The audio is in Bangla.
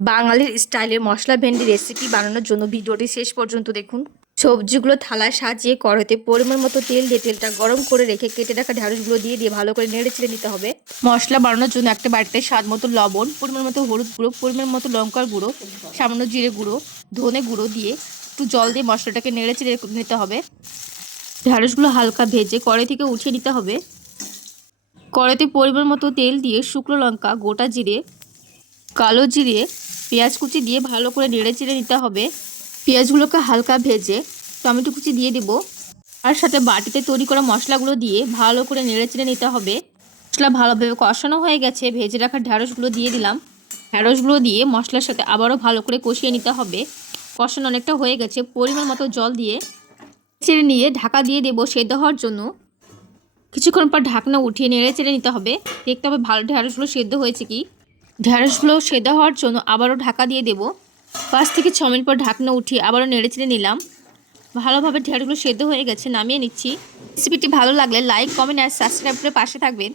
বাঙালির স্টাইলে মশলা ভেন্ডি রেসিপি বানানোর জন্য ভিডিওটি শেষ পর্যন্ত দেখুন। সবজিগুলো থালায় সাজিয়ে কড়াইতে পরিমাণ মতো তেল দিয়ে তেলটা গরম করে রেখে কেটে রাখা ঢ্যাঁড়সগুলো দিয়ে ভালো করে নেড়ে চেড়ে নিতে হবে। মশলা বানানোর জন্য একটা বাটিতে স্বাদ মতো লবণ, পরিমাণ মতো হলুদ গুঁড়ো, পরিমাণ মতো লঙ্কার গুঁড়ো, সামান্য জিরে গুঁড়ো, ধনে গুঁড়ো দিয়ে একটু জল দিয়ে মশলাটাকে নেড়ে চেড়ে নিতে হবে। ঢ্যাঁড়সগুলো হালকা ভেজে কড়াই থেকে উঠিয়ে নিতে হবে। কড়াইতে পরিমাণ মতো তেল দিয়ে শুকনো লঙ্কা, গোটা জিরে, কালো জিরে, পেঁয়াজ কুচি দিয়ে ভালো করে নেড়ে চেড়ে নিতে হবে। পেঁয়াজগুলোকে হালকা ভেজে টমেটো কুচি দিয়ে দেব। তার সাথে বাটিতে তৈরি করা মশলাগুলো দিয়ে ভালো করে নেড়ে চেড়ে নিতে হবে। মশলা ভালোভাবে কষানো হয়ে গেছে, ভেজে রাখা ঢ্যাঁড়সগুলো দিয়ে দিলাম। ঢ্যাঁড়সগুলো দিয়ে মশলার সাথে আবারও ভালো করে কষিয়ে নিতে হবে। কষানো অনেকটা হয়ে গেছে, পরিমাণ মতো জল দিয়ে চেড়ে নিয়ে ঢাকা দিয়ে দেবো সেদ্ধ হওয়ার জন্য। কিছুক্ষণ পর ঢাকনা উঠিয়ে নেড়ে চেড়ে নিতে হবে, দেখতে হবে ভালো ঢ্যাঁড়সগুলো সেদ্ধ হয়েছে কি। ঢ্যাঁড়সগুলো সেদ্ধ হওয়ার জন্য আবারও ঢাকা দিয়ে দেব। 5 থেকে 6 মিনিট পর ঢাকনা উঠিয়ে আবারও নেড়ে চেড়ে নিলাম। ভালোভাবে ঢ্যাঁড়সগুলো সেদ্ধ হয়ে গেছে, নামিয়ে নিচ্ছি। রেসিপিটি ভালো লাগলে লাইক, কমেন্ট আর সাবস্ক্রাইব করে পাশে থাকবেন।